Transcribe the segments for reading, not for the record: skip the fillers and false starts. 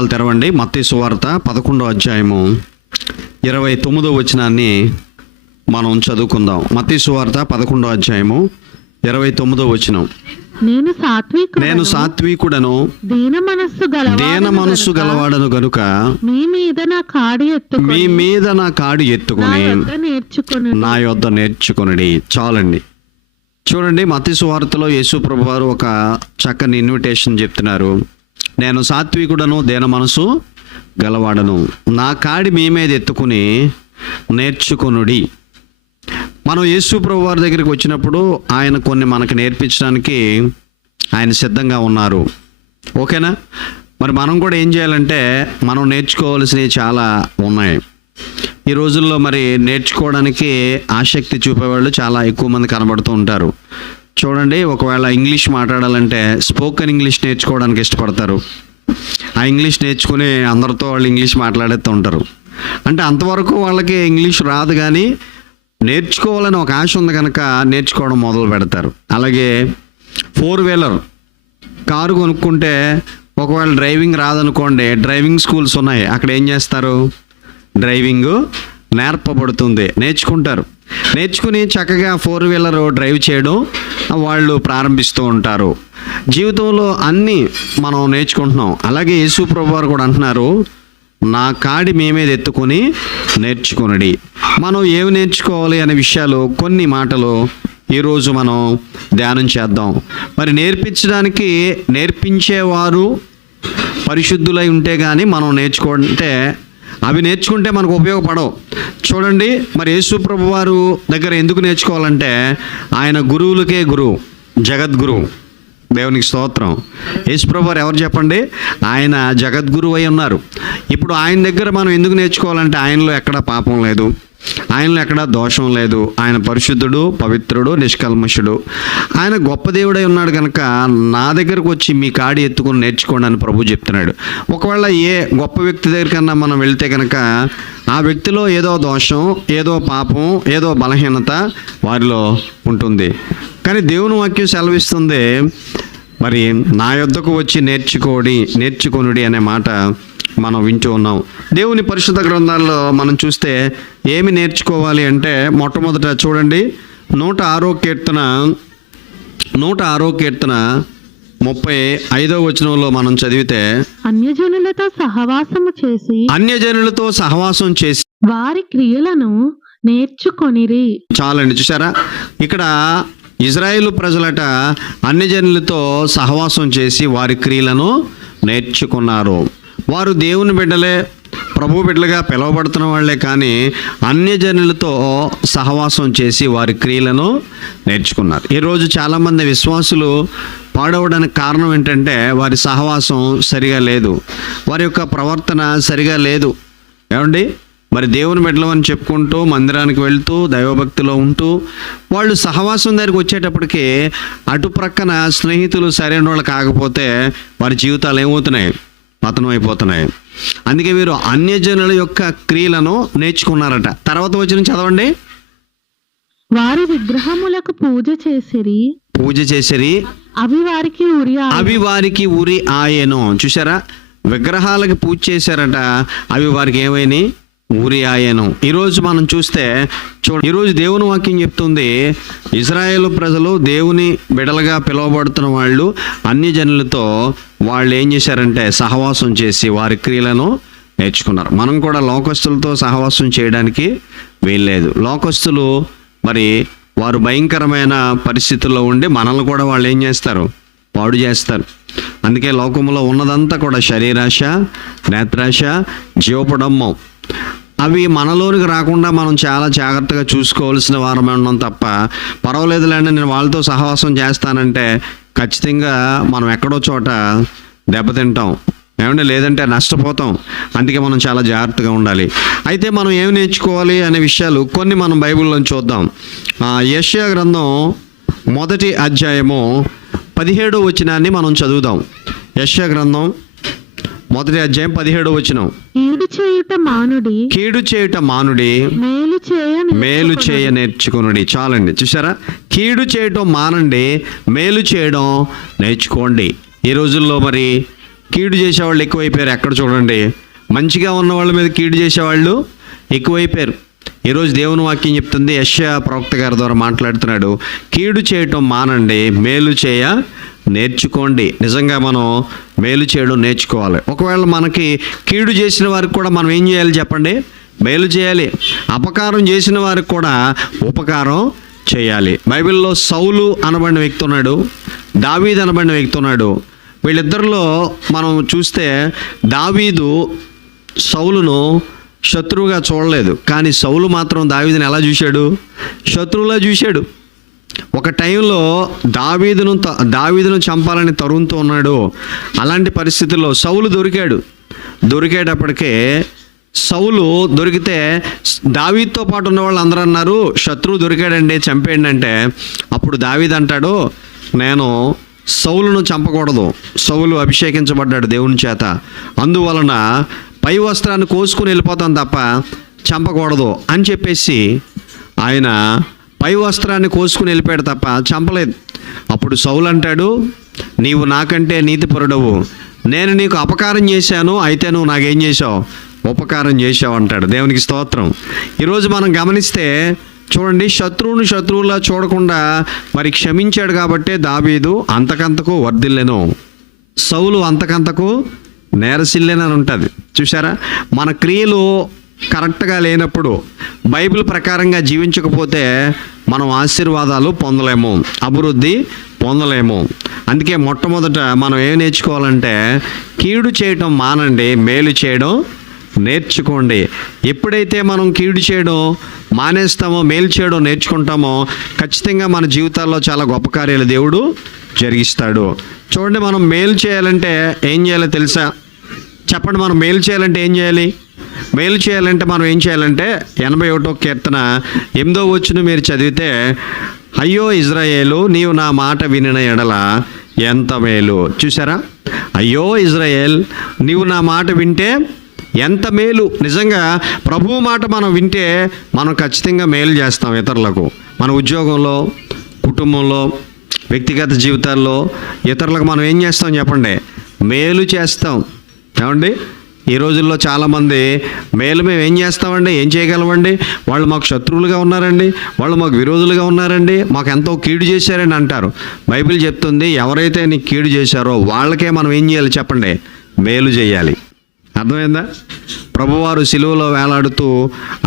గ్రంథాలు తెరవండి. మత్తయి సువార్త 11వ అధ్యాయము 29వ వచనాన్ని మనం చదువుకుందాం. మత్తయి సువార్త 11వ అధ్యాయము 29వ వచనం. నేను సాత్వికుడను దీన మనస్సు గలవాడను గనుక మీ మీద నా కాడి ఎత్తుకొని నా యొద్ద నేర్చుకొనుడి. చాలండి. చూడండి, మత్తయి సువార్తలో యేసు ప్రభు వారు ఒక చక్కని ఇన్విటేషన్ చెప్తున్నారు. నేను సాత్వికుడను దీన మనసు గలవాడను, నా కాడి మీ మీద ఎత్తుకుని నేర్చుకొనుడి. మనం యేసు ప్రభు వారి దగ్గరికి వచ్చినప్పుడు ఆయన కొన్ని మనకు నేర్పించడానికి ఆయన సిద్ధంగా ఉన్నారు. ఓకేనా? మరి మనం కూడా ఏం చేయాలంటే మనం నేర్చుకోవాల్సినవి చాలా ఉన్నాయి. ఈ రోజుల్లో మరి నేర్చుకోవడానికి ఆసక్తి చూపేవాళ్ళు చాలా ఎక్కువ మంది కనబడుతూ ఉంటారు. చూడండి, ఒకవేళ ఇంగ్లీష్ మాట్లాడాలంటే స్పోకెన్ ఇంగ్లీష్ నేర్చుకోవడానికి ఇష్టపడతారు. ఆ ఇంగ్లీష్ నేర్చుకుని అందరితో వాళ్ళు ఇంగ్లీష్ మాట్లాడేస్తూ ఉంటారు. అంటే అంతవరకు వాళ్ళకి ఇంగ్లీష్ రాదు, కానీ నేర్చుకోవాలని ఒక ఆశ ఉంది కనుక నేర్చుకోవడం మొదలు పెడతారు. అలాగే 4-వీలర్ కారు కొనుక్కుంటే ఒకవేళ డ్రైవింగ్ రాదనుకోండి, డ్రైవింగ్ స్కూల్స్ ఉన్నాయి. అక్కడ ఏం చేస్తారు? డ్రైవింగ్ నేర్పబడుతుంది, నేర్చుకుంటారు. నేర్చుకుని చక్కగా 4-వీలర్ డ్రైవ్ చేయడం వాళ్ళు ప్రారంభిస్తూ ఉంటారు. జీవితంలో అన్నీ మనం నేర్చుకుంటున్నాం. అలాగే యేసు ప్రభు వారు కూడా అంటున్నారు, నా కాడి మీ మీద ఎత్తుకొని నేర్చుకొనుడి. మనం ఏమి నేర్చుకోవాలి అనే విషయాలు కొన్ని మాటలు ఈరోజు మనం ధ్యానం చేద్దాం. మరి నేర్పించేవారు పరిశుద్ధులై ఉంటే కానీ మనం అవి నేర్చుకుంటే మనకు ఉపయోగపడవు. చూడండి, మరి యేసు ప్రభు వారు దగ్గర ఎందుకు నేర్చుకోవాలంటే ఆయన గురువులకే గురువు, జగద్గురువు. దేవునికి స్తోత్రం. యేసు ప్రభు వారు ఎవరు చెప్పండి? ఆయన జగద్గురువు అయి ఉన్నారు. ఇప్పుడు ఆయన దగ్గర మనం ఎందుకు నేర్చుకోవాలంటే ఆయనలో ఎక్కడ పాపం లేదు, ఆయనలో ఎక్కడ దోషం లేదు. ఆయన పరిశుద్ధుడు, పవిత్రుడు, నిష్కల్మషుడు. ఆయన గొప్ప దేవుడై ఉన్నాడు కనుక నా దగ్గరకు వచ్చి మీ కాడి ఎత్తుకుని నేర్చుకోండి అని ప్రభు చెప్తున్నాడు. ఒకవేళ ఏ గొప్ప వ్యక్తి దగ్గరికన్నా మనం వెళ్తే కనుక ఆ వ్యక్తిలో ఏదో దోషం, ఏదో పాపం, ఏదో బలహీనత వారిలో ఉంటుంది. కానీ దేవుని వాక్యం సెలవిస్తుంది, మరి నా యొద్దకు వచ్చి నేర్చుకొనుడి అనే మాట మనం వింటూ ఉన్నాం. దేవుని పరిశుద్ధ గ్రంథాల్లో మనం చూస్తే ఏమి నేర్చుకోవాలి అంటే మొట్టమొదట చూడండి, 106వ కీర్తన 35వ వచనంలో మనం చదివితే, అన్యజనులతో సహవాసం చేసి వారి క్రియలను నేర్చుకొనిరి. చాలండి. చూసారా, ఇక్కడ ఇజ్రాయేలు ప్రజలట అన్యజనులతో సహవాసం చేసి వారి క్రియలను నేర్చుకున్నారు. వారు దేవుని బిడ్డలే, ప్రభు బిడ్డలుగా పిలువబడుతున్న వాళ్ళే, కానీ అన్యజనులతో సహవాసం చేసి వారి క్రియలను నేర్చుకున్నారు. ఈరోజు చాలామంది విశ్వాసులు పాడవడానికి కారణం ఏంటంటే వారి సహవాసం సరిగా లేదు, వారి యొక్క ప్రవర్తన సరిగా లేదు. ఏమండి, మరి దేవుని బిడ్డలు అని చెప్పుకుంటూ మందిరానికి వెళ్తూ దైవభక్తిలో ఉంటూ వాళ్ళు సహవాసం దగ్గరికి వచ్చేటప్పటికి అటు ప్రక్కన స్నేహితులు సరైన వాళ్ళు కాకపోతే వారి జీవితాలు ఏమవుతున్నాయి? పతనం అయిపోతున్నాయి. అందుకే వీరు అన్యజనుల యొక్క క్రియలను నేర్చుకున్నారట. తర్వాత వచనం చదవండి. వారి విగ్రహములకు పూజ చేసిరి అవి వారికి ఉరి ఆయెను. చూసారా, విగ్రహాలకు పూజ చేశారట, అవి వారికి ఏమైనా ఉరి ఆయెను. ఈరోజు మనం చూస్తే ఈరోజు దేవుని వాక్యం చెప్తుంది, ఇజ్రాయేలు ప్రజలు దేవుని బిడలుగా పిలువబడుతున్న వాళ్ళు అన్యజనులతో వాళ్ళు ఏం చేశారంటే సహవాసం చేసి వారి క్రియలను నేర్చుకున్నారు. మనం కూడా లోకస్తులతో సహవాసం చేయడానికి వీల్లేదు. లోకస్తులు మరి వారు భయంకరమైన పరిస్థితుల్లో ఉండి మనల్ని కూడా వాళ్ళు ఏం చేస్తారు? పాడు చేస్తారు. అందుకే లోకంలో ఉన్నదంతా కూడా శరీరాశ, నేత్రాశ, జీవపడమ్మం, అవి మనలోనికి రాకుండా మనం చాలా జాగ్రత్తగా చూసుకోవాల్సిన వారమే ఉన్నాం తప్ప, పర్వాలేదులేండి నేను వాళ్ళతో సహవాసం చేస్తానంటే ఖచ్చితంగా మనం ఎక్కడో చోట దెబ్బతింటాం. ఏమంటే లేదంటే నష్టపోతాం. అందుకే మనం చాలా జాగ్రత్తగా ఉండాలి. అయితే మనం ఏమి నేర్చుకోవాలి అనే విషయాలు కొన్ని మనం బైబిల్లో చూద్దాం. యెషయా గ్రంథం 1వ అధ్యాయము 17వ వచనాన్ని మనం చదువుదాం. యెషయా గ్రంథం 1వ అధ్యాయం 17వ వచనం. కీడు చేయుట మానుడి మేలు చేయ నేర్చుకొనుడి. చాలండి. చూసారా, కీడు చేయటం మానండి, మేలు చేయడం నేర్చుకోండి. ఈ రోజుల్లో మరి కీడు చేసేవాళ్ళు ఎక్కువైపోయారు. ఎక్కడ చూడండి, మంచిగా ఉన్న వాళ్ళ మీద కీడు చేసేవాళ్ళు ఎక్కువైపోయారు. ఈరోజు దేవుని వాక్యం చెప్తుంది, యెషయా ప్రవక్త గారి ద్వారా మాట్లాడుతున్నాడు, కీడు చేయటం మానండి, మేలు చేయ నేర్చుకోండి. నిజంగా మనం మేలు చేయడం నేర్చుకోవాలి. ఒకవేళ మనకి కీడు చేసిన వారికి కూడా మనం ఏం చేయాలి చెప్పండి? మేలు చేయాలి. అపకారం చేసిన వారికి కూడా ఉపకారం చేయాలి. బైబిల్లో సౌలు అనబడిన వ్యక్తి ఉన్నాడు, దావీదు అనబడిన వ్యక్తి ఉన్నాడు. వీళ్ళిద్దరిలో మనం చూస్తే దావీదు సౌలును శత్రువుగా చూడలేదు, కానీ సౌలు మాత్రం దావీదుని ఎలా చూశాడు? శత్రువులా చూశాడు. ఒక టైంలో దావీదును చంపాలని తరుముతూ ఉన్నాడు. అలాంటి పరిస్థితుల్లో సౌలు దొరికేటప్పటికే సౌలు దొరికితే దావీదుతో పాటు ఉన్న వాళ్ళు అందరూ అన్నారు, శత్రువు దొరికాడండి, చంపేయండి అంటే, అప్పుడు దావీదు అంటాడు, నేను సౌలును చంపకూడదు, సౌలు అభిషేకించబడ్డాడు దేవుని చేత, అందువలన పై వస్త్రాన్ని కోసుకుని వెళ్ళిపోతాను తప్ప చంపకూడదు అని చెప్పేసి ఆయన పై వస్త్రాన్ని కోసుకుని వెళ్ళిపోయాడు తప్ప చంపలేదు. అప్పుడు సౌలు అంటాడు, నీవు నాకంటే నీతిపరుడవు, నేను నీకు అపకారం చేశాను, అయితే నువ్వు నాకేం చేశావు? ఉపకారం చేశావు అంటాడు. దేవునికి స్తోత్రం. ఈరోజు మనం గమనిస్తే చూడండి, శత్రువులా చూడకుండా మరి క్షమించాడు కాబట్టే దావీదు అంతకంతకు వర్ధిల్లెను, సౌలు అంతకంతకు నేరసిల్లెనని ఉంటుంది. చూసారా, మన క్రియలు కరెక్ట్గా లేనప్పుడు, బైబిల్ ప్రకారంగా జీవించకపోతే మనం ఆశీర్వాదాలు పొందలేము, అభివృద్ధి పొందలేము. అందుకే మొట్టమొదట మనం ఏం నేర్చుకోవాలంటే, కీడు చేయడం మానండి, మేలు చేయడం నేర్చుకోండి. ఎప్పుడైతే మనం కీడు చేయడం మానేస్తామో, మేలు చేయడం నేర్చుకుంటామో, ఖచ్చితంగా మన జీవితాల్లో చాలా గొప్ప కార్యాలు దేవుడు జరిగిస్తాడు. చూడండి, మనం మేలు చేయాలంటే ఏం చేయాలో తెలుసా? చెప్పండి, మనం మేలు చేయాలంటే ఏం చేయాలి? మేలు చేయాలంటే మనం ఏం చేయాలంటే 81వ కీర్తన 8వ వచనం మీరు చదివితే, అయ్యో ఇజ్రాయేలు, నీవు నా మాట వినిన ఎడల ఎంత మేలు. చూసారా, అయ్యో ఇజ్రాయేల్, నీవు నా మాట వింటే ఎంత మేలు. నిజంగా ప్రభువు మాట మనం వింటే మనం ఖచ్చితంగా మేలు చేస్తాం ఇతరులకు. మన ఉద్యోగంలో, కుటుంబంలో, వ్యక్తిగత జీవితాల్లో ఇతరులకు మనం ఏం చేస్తాం చెప్పండి? మేలు చేస్తాం. ఏమండి, ఈ రోజుల్లో చాలామంది మేలు మేము ఏం చేస్తామండి, ఏం చేయగలమండి, వాళ్ళు మాకు శత్రువులుగా ఉన్నారండి, వాళ్ళు మాకు విరోధులుగా ఉన్నారండి, మాకు ఎంతో కీడు చేశారని అంటారు. బైబిల్ చెప్తుంది, ఎవరైతే నీకు కీడు చేశారో వాళ్ళకే మనం ఏం చేయాలి చెప్పండి? మేలు చేయాలి. అర్థమైందా? ప్రభువారు సిలువలో వేలాడుతూ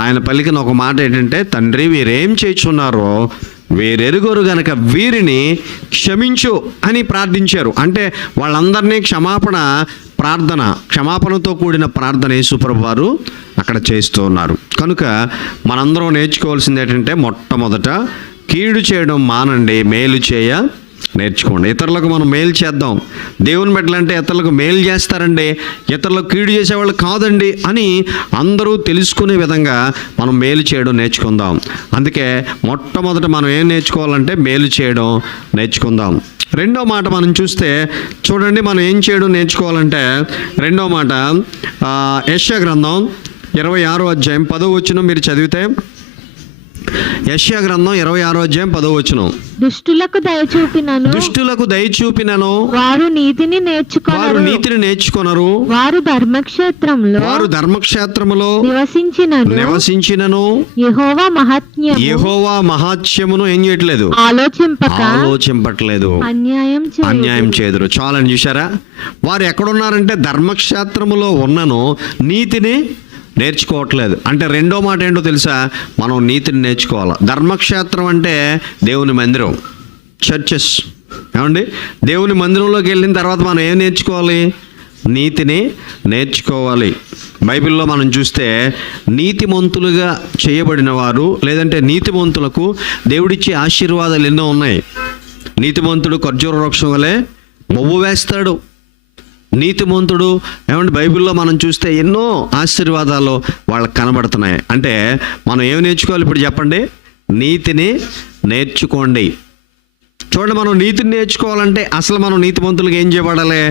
ఆయన పలికిన ఒక మాట ఏంటంటే, తండ్రి వీరేం చేయుచున్నారో వీరెరుగరు గనక వీరిని క్షమించు అని ప్రార్థించారు. అంటే వాళ్ళందరినీ క్షమాపణతో కూడిన ప్రార్థన యేసు ప్రభువారు అక్కడ చేస్తూ ఉన్నారు. కనుక మనందరం నేర్చుకోవాల్సింది ఏంటంటే, మొట్టమొదట కీడు చేయడం మానండి, మేలు చేయ నేర్చుకోండి. ఇతరులకు మనం మేలు చేద్దాం. దేవుని బిడ్డలంటే ఇతరులకు మేలు చేస్తారండి, ఇతరులకు కీడు చేసేవాళ్ళు కాదండి అని అందరూ తెలుసుకునే విధంగా మనం మేలు చేయడం నేర్చుకుందాం. అందుకే మొట్టమొదట మనం ఏం నేర్చుకోవాలంటే మేలు చేయడం నేర్చుకుందాం. రెండో మాట మనం చూస్తే చూడండి, మనం ఏం చేయడం నేర్చుకోవాలంటే, రెండో మాట యెషయా గ్రంథం 26వ అధ్యాయం 10వ వచనం మీరు చదివితే, యెషయా గ్రంథం 26వ అధ్యాయం 10వ వచనం, దుష్టులకు దయచూపినను వారు నీతిని నేర్చుకొనరు, వారు ధర్మక్షేత్రములో నివసించినను యెహోవా మహాత్మ్యమును ఏం చేయట్లేదు? ఆలోచింపట్లేదు, అన్యాయం చేదురు. చాలని చూసారా, వారు ఎక్కడున్నారంటే ధర్మక్షేత్రములో ఉన్నను నీతిని నేర్చుకోవట్లేదు. అంటే రెండో మాట ఏంటో తెలుసా? మనం నీతిని నేర్చుకోవాలి. ధర్మక్షేత్రం అంటే దేవుని మందిరం, చర్చెస్. ఏమండి, దేవుని మందిరంలోకి వెళ్ళిన తర్వాత మనం ఏం నేర్చుకోవాలి? నీతిని నేర్చుకోవాలి. బైబిల్లో మనం చూస్తే నీతిమంతులుగా చేయబడిన వారు, లేదంటే నీతిమంతులకు దేవుడిచ్చే ఆశీర్వాదాలు ఎన్నో ఉన్నాయి. నీతిమంతుడు ఖర్జూర వృక్షం వలె మొవ్వు వేస్తాడు. నీతిమంతుడు ఏమంటే బైబిల్లో మనం చూస్తే ఎన్నో ఆశీర్వాదాలు వాళ్ళకి కనబడుతున్నాయి. అంటే మనం ఏమి నేర్చుకోవాలి ఇప్పుడు చెప్పండి? నీతిని నేర్చుకోండి. చూడండి, మనం నీతిని నేర్చుకోవాలంటే అసలు మనం నీతిమంతులుగా ఏం చేయబడాలి?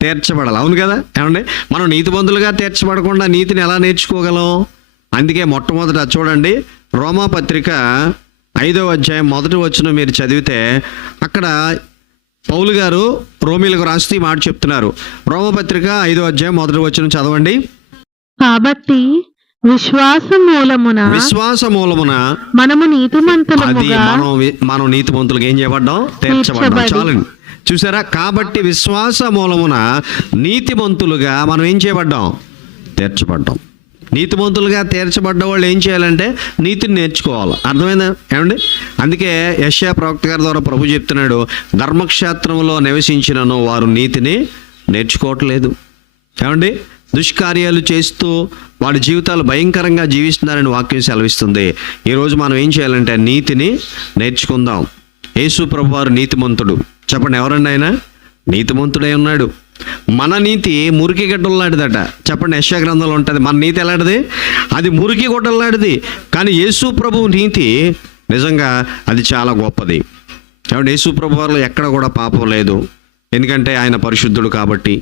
తీర్చబడాలి. అవును కదా? ఏమండి, మనం నీతిమంతులుగా తీర్చబడకుండా నీతిని ఎలా నేర్చుకోగలం? అందుకే మొట్టమొదట చూడండి, రోమాపత్రిక 5వ అధ్యాయం 1వ వచనం మీరు చదివితే, అక్కడ పౌలు గారు రోమీలకు రాస్తూ ఈ మాట చెప్తున్నారు. రోమపత్రిక 5వ అధ్యాయం 1వ వచనం చదవండి. కాబట్టి విశ్వాస మూలమున మనము నీతిమంతులముగా మనం నీతిమంతులుగా ఏం చేయబడ్డాం? తీర్చబడ్డాం. చాలండి, చూసారా? కాబట్టి విశ్వాస మూలమున నీతిమంతులుగా మనం ఏం చేయబడ్డాం? తీర్చబడ్డాం. నీతిమంతులుగా తీర్చబడ్డ వాళ్ళు ఏం చేయాలంటే నీతిని నేర్చుకోవాలి. అర్థమైందా ఏమండి? అందుకే యెషయా ప్రవక్త గారి ద్వారా ప్రభు చెప్తున్నాడు, ధర్మక్షేత్రంలో నివసించినను వారు నీతిని నేర్చుకోవట్లేదు. ఏమండి? దుష్కార్యాలు చేస్తూ వాడి జీవితాలు భయంకరంగా జీవిస్తున్నారని వాక్యం సెలవిస్తుంది. ఈరోజు మనం ఏం చేయాలంటే నీతిని నేర్చుకుందాం. యేసు ప్రభు వారు నీతిమంతుడు. చెప్పండి, ఎవరండి ఆయన? నీతిమంతుడై ఉన్నాడు. మన నీతి మురికి గడ్డల్లాంటిదట. చెప్పండి, యెషయా గ్రంథంలో ఉంటుంది. మన నీతి ఎలాంటిది? అది మురికి గొడ్డల్లాంటిది. కానీ యేసు ప్రభువు నీతి నిజంగా అది చాలా గొప్పది. కాబట్టి యేసు ప్రభు వారిలో ఎక్కడ కూడా పాపం లేదు. ఎందుకంటే ఆయన పరిశుద్ధుడు కాబట్టి.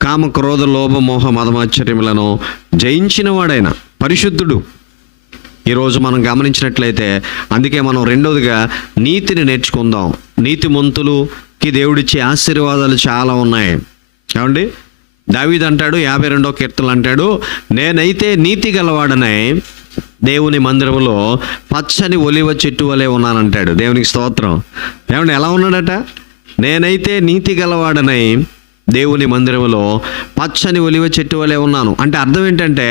కామ క్రోధ లోభ మోహ మదమాశ్చర్యములను జయించిన వాడైన పరిశుద్ధుడు. ఈరోజు మనం గమనించినట్లయితే అందుకే మనం రెండవదిగా నీతిని నేర్చుకుందాం. నీతిమంతులుకి దేవుడిచ్చే ఆశీర్వాదాలు చాలా ఉన్నాయి. ఏమండి? దావీదు అంటాడు 52వ కీర్తనలు అంటాడు, నేనైతే నీతి గలవాడనై దేవుని మందిరంలో పచ్చని ఒలివ చెట్టు వలె ఉన్నానంటాడు. దేవునికి స్తోత్రం. ఏమండి? ఎలా ఉన్నాడట? నేనైతే నీతి గలవాడనై దేవుని మందిరంలో పచ్చని ఒలివ చెట్టు వలె ఉన్నాను అంటే అర్థం ఏంటంటే,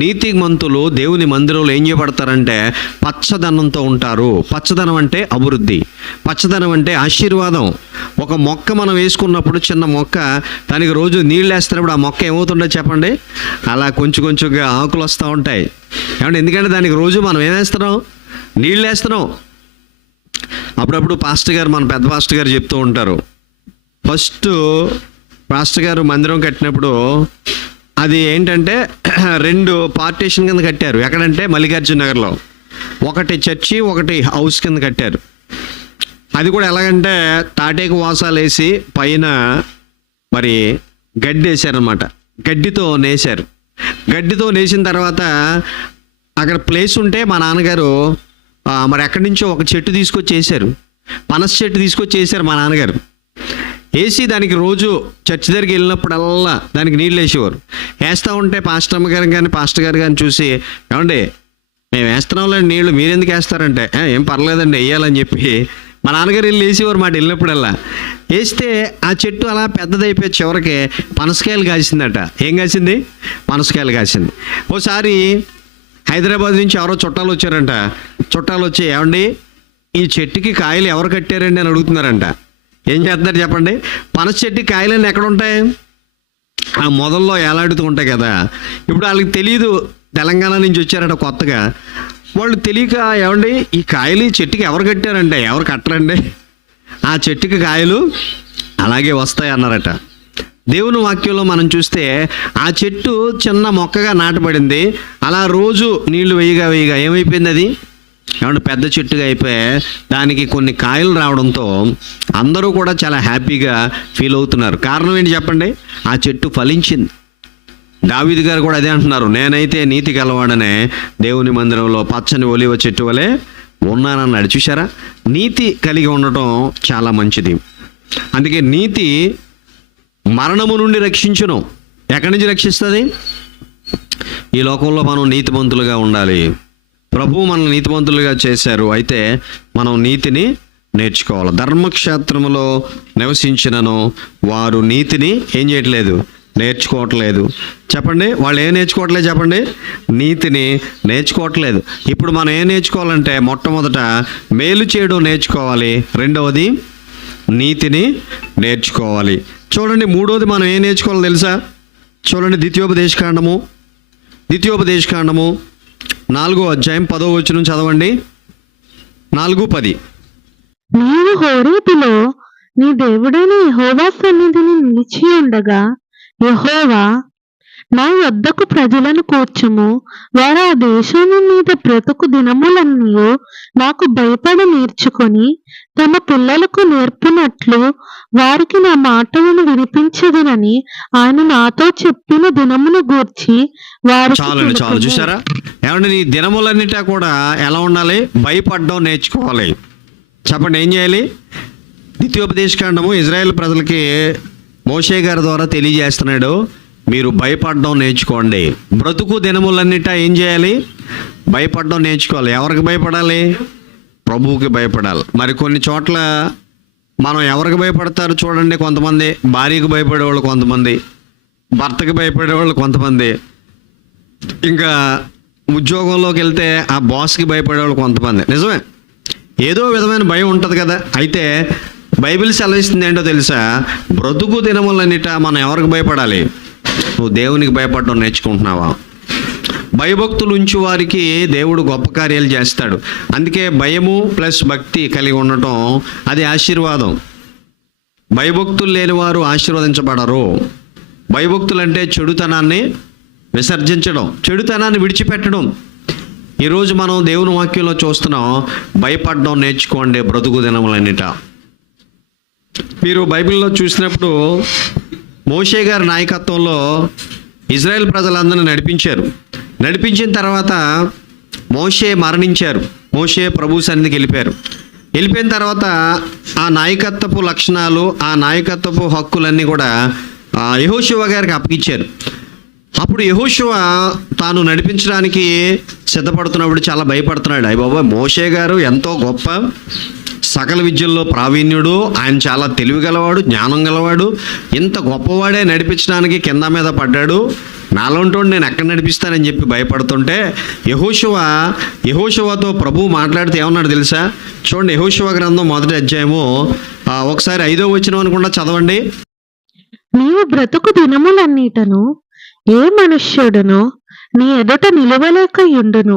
నీతిమంతులు దేవుని మందిరంలో ఏం చేయబడతారంటే పచ్చదనంతో ఉంటారు. పచ్చదనం అంటే అభివృద్ధి, పచ్చదనం అంటే ఆశీర్వాదం. ఒక మొక్క మనం వేసుకున్నప్పుడు, చిన్న మొక్క, దానికి రోజు నీళ్ళు వేస్తున్నప్పుడు ఆ మొక్క ఏమవుతుందో చెప్పండి? అలా కొంచెం కొంచెంగా ఆకులు వస్తూ ఉంటాయి. ఏమంటే? ఎందుకంటే దానికి రోజు మనం ఏం వేస్తున్నాం? నీళ్ళు వేస్తున్నాం. అప్పుడప్పుడు పాస్టర్ గారు, మన పెద్ద పాస్టర్ గారు చెప్తూ ఉంటారు, ఫస్ట్ పాస్టర్ గారు మందిరం కట్టినప్పుడు అది ఏంటంటే 2 పార్టీషన్ కింద కట్టారు. ఎక్కడంటే మల్లికార్జున నగర్లో. ఒకటి చర్చి, ఒకటి హౌస్ కింద కట్టారు. అది కూడా ఎలాగంటే తాటేకు వాసాలు వేసి పైన మరి గడ్డి వేసారనమాట. గడ్డితో నేసారు. గడ్డితో నేసిన తర్వాత అక్కడ ప్లేస్ ఉంటే మా నాన్నగారు మరి ఎక్కడి నుంచో ఒక చెట్టు తీసుకొచ్చి వేసారు. పనస చెట్టు తీసుకొచ్చి వేసారు మా నాన్నగారు. వేసి దానికి రోజు చర్చి దగ్గరికి వెళ్ళినప్పుడల్లా దానికి నీళ్ళు వేసేవారు. వేస్తూ ఉంటే పాస్టర్ అమ్మ గారు కానీ పాస్టర్ గారు కానీ చూసి, ఏమండి మేము వేస్తున్నాంలే నీళ్ళు, మీరెందుకు వేస్తారంటే, ఏం పర్లేదండి వేయాలని చెప్పి మా నాన్నగారు వెళ్ళి వేసేవారు మాట. వెళ్ళినప్పుడల్లా వేస్తే ఆ చెట్టు అలా పెద్దదైపోయి చివరికి పనసకాయలు కాసిందట. ఏం కాసింది? పనసకాయలు కాసింది. ఓసారి హైదరాబాద్ నుంచి ఎవరో చుట్టాలు వచ్చారంట. చుట్టాలు వచ్చి, ఏమండి ఈ చెట్టుకి కాయలు ఎవరు కట్టారండి అని అడుగుతున్నారంట. ఏం చేస్తున్నారు చెప్పండి? పనస చెట్టు కాయలన్నీ ఎక్కడ ఉంటాయి? ఆ మొదల్లో ఏలాడుతూ ఉంటాయి కదా. ఇప్పుడు వాళ్ళకి తెలియదు, తెలంగాణ నుంచి వచ్చారట కొత్తగా. వాళ్ళు తెలియక, ఏమండి ఈ కాయలు ఈ చెట్టుకి ఎవరు కట్టారంటే, ఎవరు కట్టరండి, ఆ చెట్టుకి కాయలు అలాగే వస్తాయి అన్నారట. దేవుని వాక్యంలో మనం చూస్తే ఆ చెట్టు చిన్న మొక్కగా నాటబడింది. అలా రోజు నీళ్లు వేయగా వేయగా ఏమైపోయింది? అది ఏమంటే పెద్ద చెట్టుగా అయిపోయి దానికి కొన్ని కాయలు రావడంతో అందరూ కూడా చాలా హ్యాపీగా ఫీల్ అవుతున్నారు. కారణం ఏంటి చెప్పండి? ఆ చెట్టు ఫలించింది. దావీదు గారు కూడా అదే అంటున్నారు, నేనైతే నీతి గలవాడనే దేవుని మందిరంలో పచ్చని ఒలివ చెట్టు వలె ఉన్నానన్నాడు. చూసారా? నీతి కలిగి ఉండటం చాలా మంచిది. అందుకే నీతి మరణము నుండి రక్షించును. ఎక్కడి నుంచి రక్షిస్తుంది? ఈ లోకంలో మనం నీతిమంతులుగా ఉండాలి. ప్రభువు మనల్ని నీతిమంతులుగా చేశారు. అయితే మనం నీతిని నేర్చుకోవాలి. ధర్మక్షేత్రములో నివసించినను వారు నీతిని ఏం చేయట్లేదు? నేర్చుకోవట్లేదు. చెప్పండి, వాళ్ళు ఏం నేర్చుకోవట్లేదు? చెప్పండి, నీతిని నేర్చుకోవట్లేదు. ఇప్పుడు మనం ఏం నేర్చుకోవాలంటే మొట్టమొదట మేలు చేయడం నేర్చుకోవాలి. రెండవది నీతిని నేర్చుకోవాలి. చూడండి, మూడవది మనం ఏం నేర్చుకోవాలో తెలుసా? చూడండి, ద్వితీయోపదేశకాండము 4వ అధ్యాయం 10వ వచనం చదవండి. 4:10. నీవు హోరేబులో నీ దేవుడైన యెహోవా సన్నిధిని నిలిచి ఉండగా, యెహోవా నా యొద్దకు ప్రజలను కూర్చుము, వారు ఆ దేశము మీద బ్రతుకు దినములన్నీ నాకు భయపడ నేర్చుకొని తమ పిల్లలకు నేర్పునట్లు వారికి నా మాటలను వినిపించదునని ఆయన నాతో చెప్పిన దినమును గూర్చి వారు. చాలు చూసారా? ఏమంటే నీ దినములన్నిటా కూడా ఎలా ఉండాలి? భయపడడం నేర్చుకోవాలి. చెప్పండి, ఏం చేయాలి? ద్వితీయోపదేశకాండము ఇజ్రాయెల్ ప్రజలకి మోషే గారి ద్వారా తెలియజేస్తున్నాడు, మీరు భయపడడం నేర్చుకోండి. బ్రతుకు దినములన్నిటా ఏం చేయాలి? భయపడడం నేర్చుకోవాలి. ఎవరికి భయపడాలి? ప్రభువుకి భయపడాలి. మరి కొన్ని చోట్ల మనం ఎవరికి భయపడతారు చూడండి. కొంతమంది భార్యకు భయపడేవాళ్ళు, కొంతమంది భర్తకి భయపడేవాళ్ళు, కొంతమంది ఇంకా ఉద్యోగంలోకి వెళ్తే ఆ బాస్కి భయపడేవాళ్ళు కొంతమంది. నిజమే, ఏదో విధమైన భయం ఉంటుంది కదా. అయితే బైబిల్ సెలవిస్తుంది ఏంటో తెలుసా? బ్రతుకు దినములన్నిట మనం ఎవరికి భయపడాలి? నువ్వు దేవునికి భయపడడం నేర్చుకుంటున్నావా? భయభక్తులు ఉంచు వారికి దేవుడు గొప్ప కార్యాలు చేస్తాడు. అందుకే భయము ప్లస్ భక్తి కలిగి ఉండటం అది ఆశీర్వాదం. భయభక్తులు లేని వారు ఆశీర్వదించబడరు. భయభక్తులు అంటే చెడుతనాన్ని విసర్జించడం, చెడుతనాన్ని విడిచిపెట్టడం. ఈరోజు మనం దేవుని వాక్యంలో చూస్తున్నాం, భయపడడం నేర్చుకోండి బ్రతుకు దినములన్నిట. మీరు బైబిల్లో చూసినప్పుడు మోషే గారి నాయకత్వంలో ఇజ్రాయెల్ ప్రజలందరినీ నడిపించిన తర్వాత మోషే మరణించారు. మోషే ప్రభు సన్నిధికి వెళ్ళిపోయిన తర్వాత ఆ నాయకత్వపు లక్షణాలు, ఆ నాయకత్వపు హక్కులన్నీ కూడా యెహోషువ గారికి అప్పగించారు. అప్పుడు యెహోషువ తాను నడిపించడానికి సిద్ధపడుతున్నప్పుడు చాలా భయపడుతున్నాడు. అయ్య బాబా, మోషే గారు ఎంతో గొప్ప, సకల విద్యల్లో ప్రావీణ్యుడు, ఆయన చాలా తెలివి గలవాడు, జ్ఞానం గలవాడు, ఇంత గొప్పవాడే నడిపించడానికి కింద మీద పడ్డాడు, నాలోంటో నేను ఎక్కడ నడిపిస్తానని చెప్పి భయపడుతుంటే యెహోషువతో ప్రభు మాట్లాడితే ఏమన్నాడు తెలుసా? చూడండి, యెహోషువ గ్రంథం 1వ అధ్యాయము ఒకసారి 5వ వచనం అనుకుంటా చదవండి. నీవు బ్రతుకు దినములన్నిటను ఏ మనుష్యుడునో నీ ఎదుట నిలవలేకయుండును.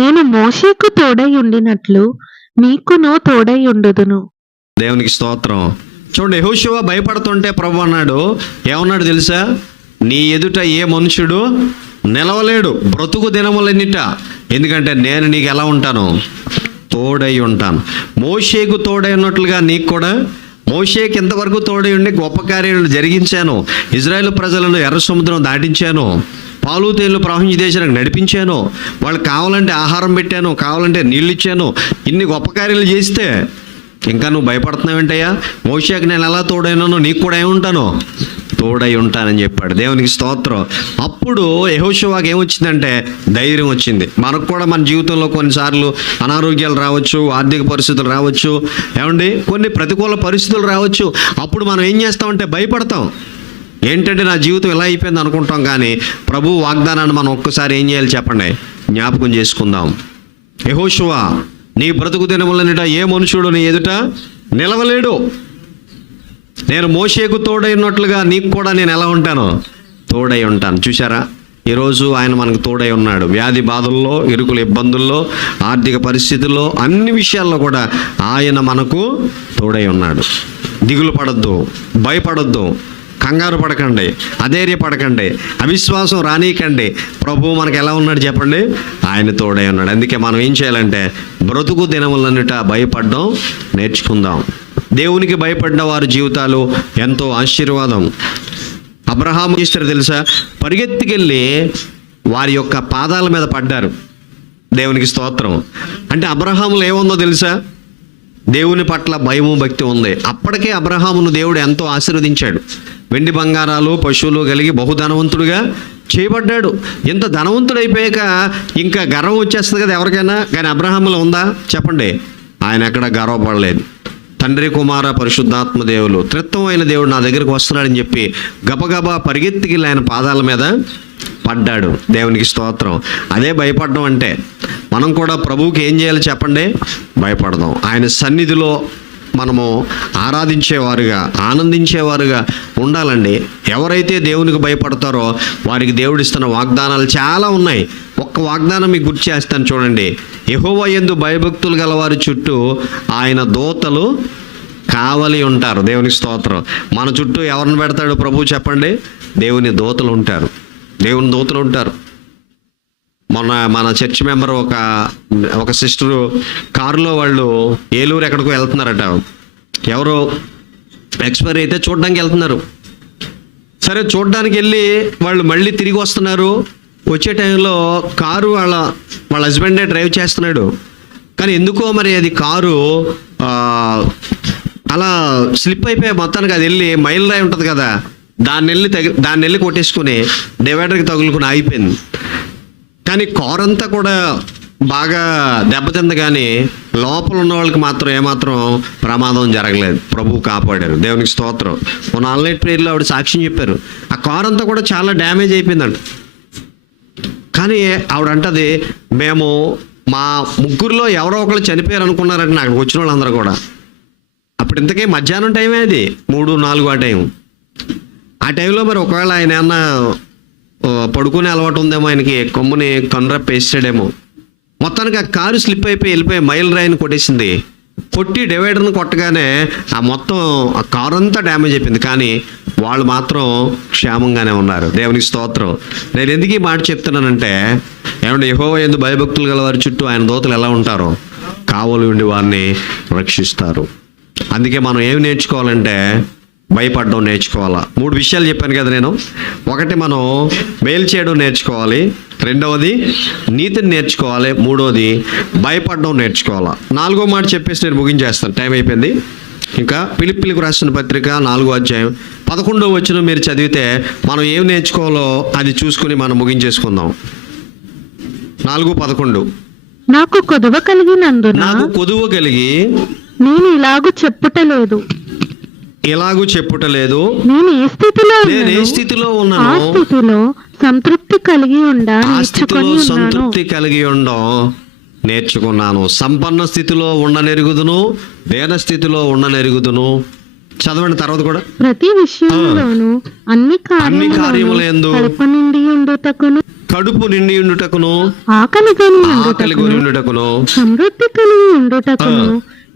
నేను మోషేకు తోడై ఉండినట్లు నీకును తోడై ఉండుదును. దేవునికి స్తోత్రం. చూడండి, యెహోషువ భయపడుతుంటే ప్రభు అన్నాడు, ఏమన్నాడు తెలుసా? నీ ఎదుట ఏ మనుషుడు నిలవలేడు బ్రతుకు దినములన్నిట. ఎందుకంటే నేను నీకు ఎలా ఉంటాను? తోడై ఉంటాను. మోషేకు తోడై ఉన్నట్లుగా నీకు కూడా, మోషేకి ఇంతవరకు తోడై ఉండి గొప్ప కార్యాలు జరిగించాను. ఇజ్రాయేల్ ప్రజలను ఎర్ర సముద్రం దాటించాను, పాలు తేళ్లు ప్రవహించే దేశానికి నడిపించాను, వాళ్ళకి కావాలంటే ఆహారం పెట్టాను, కావాలంటే నీళ్ళు ఇచ్చాను. ఇన్ని గొప్ప కార్యాలు చేస్తే ఇంకా నువ్వు భయపడుతున్నావేంటయ్యా? మోషేకి నేను ఎలా తోడైనానో నీకు కూడా ఏముంటాను? తోడై ఉంటానని చెప్పాడు. దేవునికి స్తోత్రం. అప్పుడు యెహోషువకి ఏమొచ్చిందంటే ధైర్యం వచ్చింది. మనకు కూడా మన జీవితంలో కొన్నిసార్లు అనారోగ్యాలు రావచ్చు, ఆర్థిక పరిస్థితులు రావచ్చు, ఏమండి కొన్ని ప్రతికూల పరిస్థితులు రావచ్చు. అప్పుడు మనం ఏం చేస్తామంటే భయపడతాం. ఏంటంటే నా జీవితం ఎలా అయిపోయింది అనుకుంటాం. కానీ ప్రభు వాగ్దానాన్ని మనం ఒక్కసారి ఏం చేయాలి చెప్పండి? జ్ఞాపకం చేసుకుందాం. యెహోషువ, నీ బ్రతుకు దినములన్నిట ఏ మనుషుడు నీ ఎదుట నిలవలేడు. నేను మోషేకు తోడై ఉన్నట్లుగా నీకు కూడా నేను ఎలా ఉంటాను? తోడై ఉంటాను. చూసారా, ఈరోజు ఆయన మనకు తోడై ఉన్నాడు. వ్యాధి బాధల్లో, ఇరుకుల ఇబ్బందుల్లో, ఆర్థిక పరిస్థితుల్లో, అన్ని విషయాల్లో కూడా ఆయన మనకు తోడై ఉన్నాడు. దిగులు పడొద్దు, భయపడొద్దు, కంగారు పడకండి, అధైర్యపడకండి, అవిశ్వాసం రానీకండి. ప్రభు మనకు ఎలా ఉన్నాడు చెప్పండి? ఆయన తోడై ఉన్నాడు. అందుకే మనం ఏం చేయాలంటే బ్రతుకు దినములన్నిట భయపడడం నేర్చుకుందాం. దేవునికి భయపడిన వారి జీవితాలు ఎంతో ఆశీర్వాదం. అబ్రహాము చేస్తారు తెలుసా? పరిగెత్తికెళ్ళి వారి యొక్క పాదాల మీద పడ్డారు. దేవునికి స్తోత్రం. అంటే అబ్రహాములో ఏముందో తెలుసా? దేవుని పట్ల భయము భక్తి ఉంది. అప్పటికే అబ్రహామును దేవుడు ఎంతో ఆశీర్వదించాడు. వెండి బంగారాలు పశువులు కలిగి బహుధనవంతుడుగా చేయబడ్డాడు. ఇంత ధనవంతుడైపోయాక ఇంకా గర్వం వచ్చేస్తుంది కదా ఎవరికైనా. కానీ అబ్రహాములో ఉందా చెప్పండి? ఆయన ఎక్కడ గర్వపడలేదు. తండ్రి, కుమార, పరిశుద్ధాత్మ దేవులు త్రిత్వమైన దేవుడు నా దగ్గరికి వస్తున్నాడని చెప్పి గబగబా పరిగెత్తికెళ్ళి ఆయన పాదాల మీద పడ్డాడు. దేవునికి స్తోత్రం. అదే భయపడడం అంటే. మనం కూడా ప్రభువుకి ఏం చేయాలి చెప్పండి? భయపడదాం. ఆయన సన్నిధిలో మనము ఆరాధించేవారుగా, ఆనందించేవారుగా ఉండాలండి. ఎవరైతే దేవునికి భయపడతారో వారికి దేవుడు ఇస్తున్న వాగ్దానాలు చాలా ఉన్నాయి. ఒక్క వాగ్దానం మీకు గుర్తు చేస్తాను చూడండి. యెహోవా యందు భయభక్తులు గలవారి చుట్టూ ఆయన దూతలు కావలి ఉంటారు. దేవునికి స్తోత్రం. మన చుట్టూ ఎవరిని పెడతాడు ప్రభు చెప్పండి? దేవుని దూతలు ఉంటారు. దేవుని దూతలు ఉంటారు. మన చర్చ్ మెంబర్ ఒక సిస్టరు కారులో వాళ్ళు ఏలూరు ఎక్కడికో వెళ్తున్నారట. ఎవరో ఎక్స్పైరీ అయితే చూడడానికి వెళ్తున్నారు. సరే, చూడడానికి వెళ్ళి వాళ్ళు మళ్ళీ తిరిగి వస్తున్నారు. వచ్చే టైంలో కారు వాళ్ళ హస్బెండే డ్రైవ్ చేస్తున్నాడు. కానీ ఎందుకో మరి అది కారు అలా స్లిప్ అయిపోయి మొత్తానికి అది వెళ్ళి మైల్ రాయి ఉంటుంది కదా, దాన్ని వెళ్ళి కొట్టేసుకుని డివైడర్కి తగులుకుని ఆగిపోయింది. కానీ కార్ అంతా కూడా బాగా దెబ్బతింది, కానీ లోపల ఉన్న వాళ్ళకి మాత్రం ఏమాత్రం ప్రమాదం జరగలేదు. ప్రభువు కాపాడారు, దేవునికి స్తోత్రం. మన ఆన్లైన్ ప్రేయర్లో ఆవిడ సాక్ష్యం చెప్పారు, ఆ కార్ అంతా కూడా చాలా డ్యామేజ్ అయిపోయిందంట. కానీ ఆవిడ అంటది, మేము మా ముగ్గురులో ఎవరో ఒకరు చనిపోయారు అనుకున్నారంటే నాకు వచ్చిన వాళ్ళందరూ కూడా. అప్పుడు ఇంతకీ మధ్యాహ్నం టైమే, అది 3-4 ఆ టైం. ఆ టైంలో మరి ఒకవేళ ఆయన ఏమన్నా పడుకునే అలవాటు ఉందేమో, ఆయనకి కొమ్ముని కనురప్ప వేసాడేమో. మొత్తానికి ఆ కారు స్లిప్ వెళ్ళిపోయి మైల్ రాయిని కొట్టేసింది. కొట్టి డివైడర్ని కొట్టగానే ఆ మొత్తం ఆ కారు అంతా డ్యామేజ్ అయిపోయింది. కానీ వాళ్ళు మాత్రం క్షేమంగానే ఉన్నారు, దేవునికి స్తోత్రం. నేను ఎందుకు ఈ మాట చెప్తున్నానంటే, ఏమంటే యెహోవా యందు భయభక్తులు గల వారి చుట్టూ ఆయన దూతలు ఎలా ఉంటారో కావలి ఉండి వారిని రక్షిస్తారు. అందుకే మనం ఏమి నేర్చుకోవాలంటే భయపడడం నేర్చుకోవాలా. 3 విషయాలు చెప్పాను కదా నేను. ఒకటి, మనం మేలు చేయడం నేర్చుకోవాలి. రెండవది, నీతిని నేర్చుకోవాలి. మూడవది, భయపడడం నేర్చుకోవాలా. 4వ మాట చెప్పేసి నేను ముగించేస్తాను, టైం అయిపోయింది. ఇంకా ఫిలిప్పీలకు రాసిన పత్రిక 4వ అధ్యాయం 11వ వచనం మీరు చదివితే మనం ఏం నేర్చుకోవాలో అది చూసుకుని మనం ముగించేసుకుందాం. 4:11. నాకు కొదువ కలిగినందున నేను ఇలాగు చెప్పుటలేదు. నేను ఏ స్థితిలో ఉన్నానో ఆ స్థితిలో సంతృప్తి కలిగి ఉండడం నేర్చుకున్నాను. సంపన్న స్థితిలో ఉండనెరుగుదును, దేన స్థితిలో ఉండనెరుగుదును. చదవండి తర్వాత కూడా. ప్రతి విషయంలోనూ అన్ని కార్యములందు కడుపు నిండి ఉండుటకును, ఆకలి కొని ఉండుటకును, సమృద్ధి కలిగి ఉండుటకును,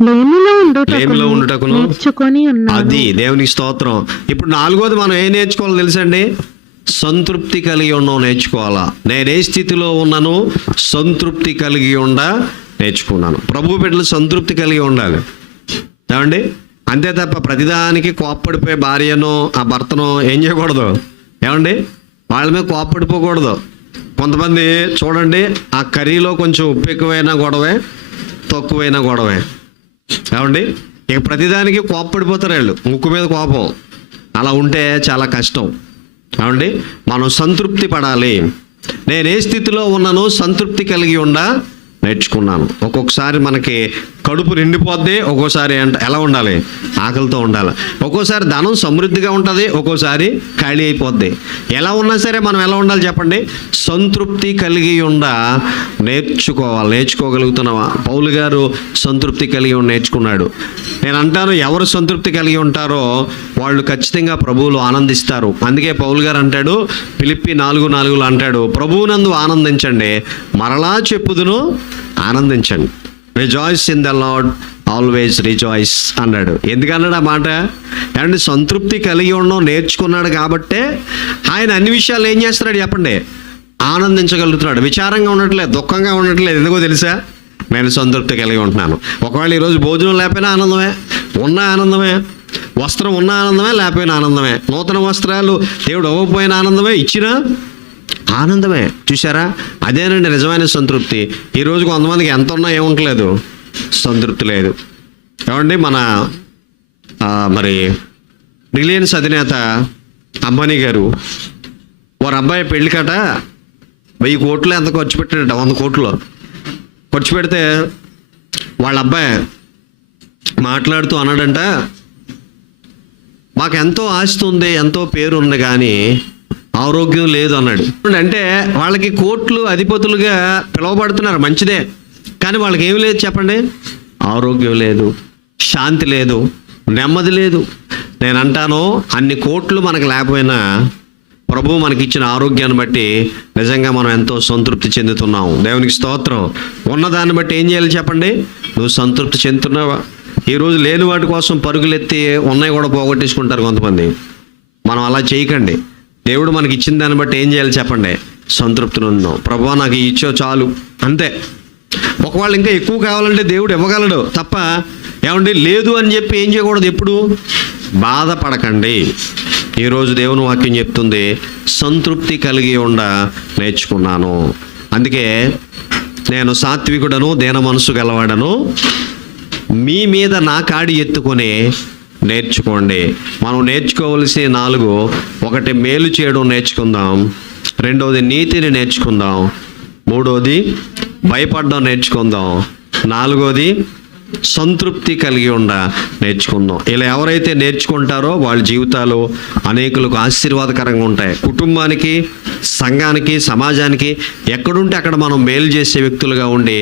లేమిలో ఉండుటకును నేర్చుకొని ఉన్నాను. అది దేవునికి స్తోత్రం. ఇప్పుడు 4వది మనం ఏం నేర్చుకోవాలో తెలుసండి? సంతృప్తి కలిగి ఉండడం నేర్చుకోవాలా. నేను ఏ స్థితిలో ఉన్నాను, సంతృప్తి కలిగి నేర్చుకున్నాను. ప్రభు బిడ్డలు సంతృప్తి కలిగి ఉండాలి, ఏమండి? అంతే తప్ప ప్రతిదానికి కోప్పడిపోయే భార్యను ఆ భర్తను ఏం చేయకూడదు, ఏమండి? వాళ్ళ మీద కోప్పడిపోకూడదు. కొంతమంది చూడండి, ఆ కర్రీలో కొంచెం ఉప్పు ఎక్కువైనా గొడవే, తక్కువైనా గొడవే, ఏమండి? ఇక ప్రతిదానికి కోప్పడిపోతారు వాళ్ళు, ముక్కు మీద కోపం. అలా ఉంటే చాలా కష్టం, ఏమండి? మనం సంతృప్తి పడాలి. నేను ఏ స్థితిలో ఉన్నానో సంతృప్తి కలిగి నేర్చుకున్నాను. ఒక్కొక్కసారి మనకి కడుపు నిండిపోద్ది, ఒక్కోసారి ఎలా ఉండాలి, ఆకలితో ఉండాలి. ఒక్కోసారి ధనం సమృద్ధిగా ఉంటుంది, ఒక్కోసారి ఖాళీ అయిపోద్ది. ఎలా ఉన్నా సరే మనం ఎలా ఉండాలి చెప్పండి? సంతృప్తి కలిగి నేర్చుకోగలుగుతున్నావా? పౌలు గారు సంతృప్తి కలిగి నేర్చుకున్నాడు. నేను అంటాను, ఎవరు సంతృప్తి కలిగి ఉంటారో వాళ్ళు ఖచ్చితంగా ప్రభువులో ఆనందిస్తారు. అందుకే పౌలు గారు అంటాడు, ఫిలిప్పీ 4:4 అంటాడు, ప్రభువునందు ఆనందించండి, మరలా చెప్పుదును ఆనందించండి. Rejoice in the lord, always rejoice అన్నాడు. ఎందుకన్నాడు ఆ మాట? ఏమంటే సంతృప్తి కలిగి ఉండడం నేర్చుకున్నాడు కాబట్టే ఆయన అన్ని విషయాలు ఏం చేస్తున్నాడు చెప్పండి? ఆనందించగలుగుతున్నాడు. విచారంగా ఉండట్లేదు, దుఃఖంగా ఉండట్లేదు. ఎందుకో తెలుసా? నేను సంతృప్తి కలిగి ఉంటున్నాను. ఒకవేళ ఈరోజు భోజనం లేకపోయినా ఆనందమే, ఉన్న ఆనందమే, వస్త్రం ఉన్న ఆనందమే, లేకపోయినా ఆనందమే, నూతన వస్త్రాలు దేవుడు ఇవ్వకపోయిన ఆనందమే, ఇచ్చినా ఆనందమే. చూసారా? అదేనండి నిజమైన సంతృప్తి. ఈరోజు కొంతమందికి ఎంత ఉన్నా ఏముంటలేదు, సంతృప్తి లేదు. ఏమండి, మన మరి రిలయన్స్ అధినేత అంబానీ గారు వారి అబ్బాయి పెళ్ళికట 1000 కోట్లు ఎంత ఖర్చు పెట్టాడట, 100 కోట్లు ఖర్చు పెడితే వాళ్ళ అబ్బాయి మాట్లాడుతూ అన్నాడంట, మాకు ఎంతో ఆస్తి ఉంది, ఎంతో పేరు ఉంది, కానీ ఆరోగ్యం లేదు అన్నాడు. అంటే వాళ్ళకి కోట్లు అధిపతులుగా పిలువబడుతున్నారు, మంచిదే, కానీ వాళ్ళకి ఏమి లేదు చెప్పండి? ఆరోగ్యం లేదు, శాంతి లేదు, నెమ్మది లేదు. నేను అంటాను, అన్ని కోట్లు మనకు లేకపోయినా ప్రభు మనకి ఇచ్చిన ఆరోగ్యాన్ని బట్టి నిజంగా మనం ఎంతో సంతృప్తి చెందుతున్నాం. దేవునికి స్తోత్రం. ఉన్నదాన్ని బట్టి ఏం చేయాలి చెప్పండి? నువ్వు సంతృప్తి చెందుతున్నావా? ఈరోజు లేని వాటి కోసం పరుగులెత్తి ఉన్నాయి కూడా పోగొట్టేసుకుంటారు కొంతమంది. మనం అలా చేయకండి. దేవుడు మనకి ఇచ్చిన దాన్ని బట్టి ఏం చేయాలి చెప్పండి? సంతృప్తిని ఉందాం. ప్రభువా నాకు ఇచ్చో చాలు, అంతే. ఒకవేళ ఇంకా ఎక్కువ కావాలంటే దేవుడు ఇవ్వగలడు తప్ప, ఏమండి లేదు అని చెప్పి ఏం చేయకూడదు. ఎప్పుడు బాధపడకండి. ఈరోజు దేవుని వాక్యం చెప్తుంది, సంతృప్తి కలిగి నేర్చుకున్నాను. అందుకే నేను సాత్వికుడను, దీన మనసు గలవాడను మీ మీద నా కాడి ఎత్తుకొని నేర్చుకోండి. మనం నేర్చుకోవలసిన 4: 1 మేలు చేయడం నేర్చుకుందాం, 2వది నీతిని నేర్చుకుందాం, 3వది భయపడడం నేర్చుకుందాం, 4వది సంతృప్తి కలిగి నేర్చుకుందాం. ఇలా ఎవరైతే నేర్చుకుంటారో వాళ్ళ జీవితాలు అనేకులకు ఆశీర్వాదకరంగా ఉంటాయి. కుటుంబానికి, సంఘానికి, సమాజానికి ఎక్కడుంటే అక్కడ మనం మేలు చేసే వ్యక్తులుగా ఉండి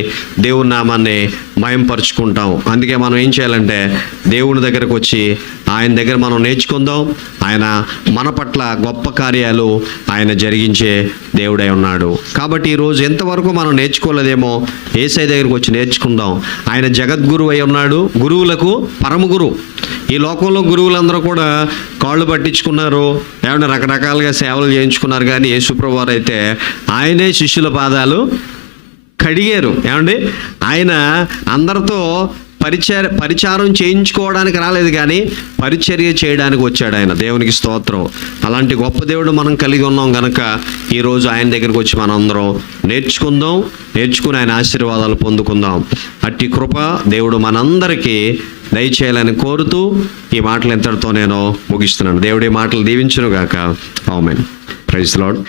దేవుని నామాన్ని మయంపరుచుకుంటాం. అందుకే మనం ఏం చేయాలంటే దేవుని దగ్గరకు వచ్చి ఆయన దగ్గర మనం నేర్చుకుందాం. ఆయన మన పట్ల గొప్ప కార్యాలు ఆయన జరిగించే దేవుడై ఉన్నాడు. కాబట్టి ఈరోజు ఎంతవరకు మనం నేర్చుకోలేదేమో యేసయ్య దగ్గరకు వచ్చి నేర్చుకుందాం. ఆయన జగద్గురు అయి ఉన్నాడు, గురువులకు పరమ గురువు. ఈ లోకంలో గురువులందరూ కూడా కాళ్ళు పట్టించుకున్నారు, ఏమన్నా రకరకాలుగా సేవలు చేయించుకున్నారు. కానీ యేసుప్రభువు వారు అయితే ఆయనే శిష్యుల పాదాలు కడిగారు. ఏమండి, ఆయన అందరితో పరిచారం చేయించుకోవడానికి రాలేదు, కానీ పరిచర్య చేయడానికి వచ్చాడు ఆయన. దేవునికి స్తోత్రం. అలాంటి గొప్ప దేవుడు మనం కలిగి ఉన్నాం కనుక ఈరోజు ఆయన దగ్గరికి వచ్చి మనం అందరం నేర్చుకుని ఆయన ఆశీర్వాదాలు పొందుకుందాం. అట్టి కృప దేవుడు మనందరికీ దయచేయాలని కోరుతూ ఈ మాటలు ఎంతటితో నేను ముగిస్తున్నాను. దేవుడి మాటలు దీవించును గాక. ఆమేన్. Praise the lord.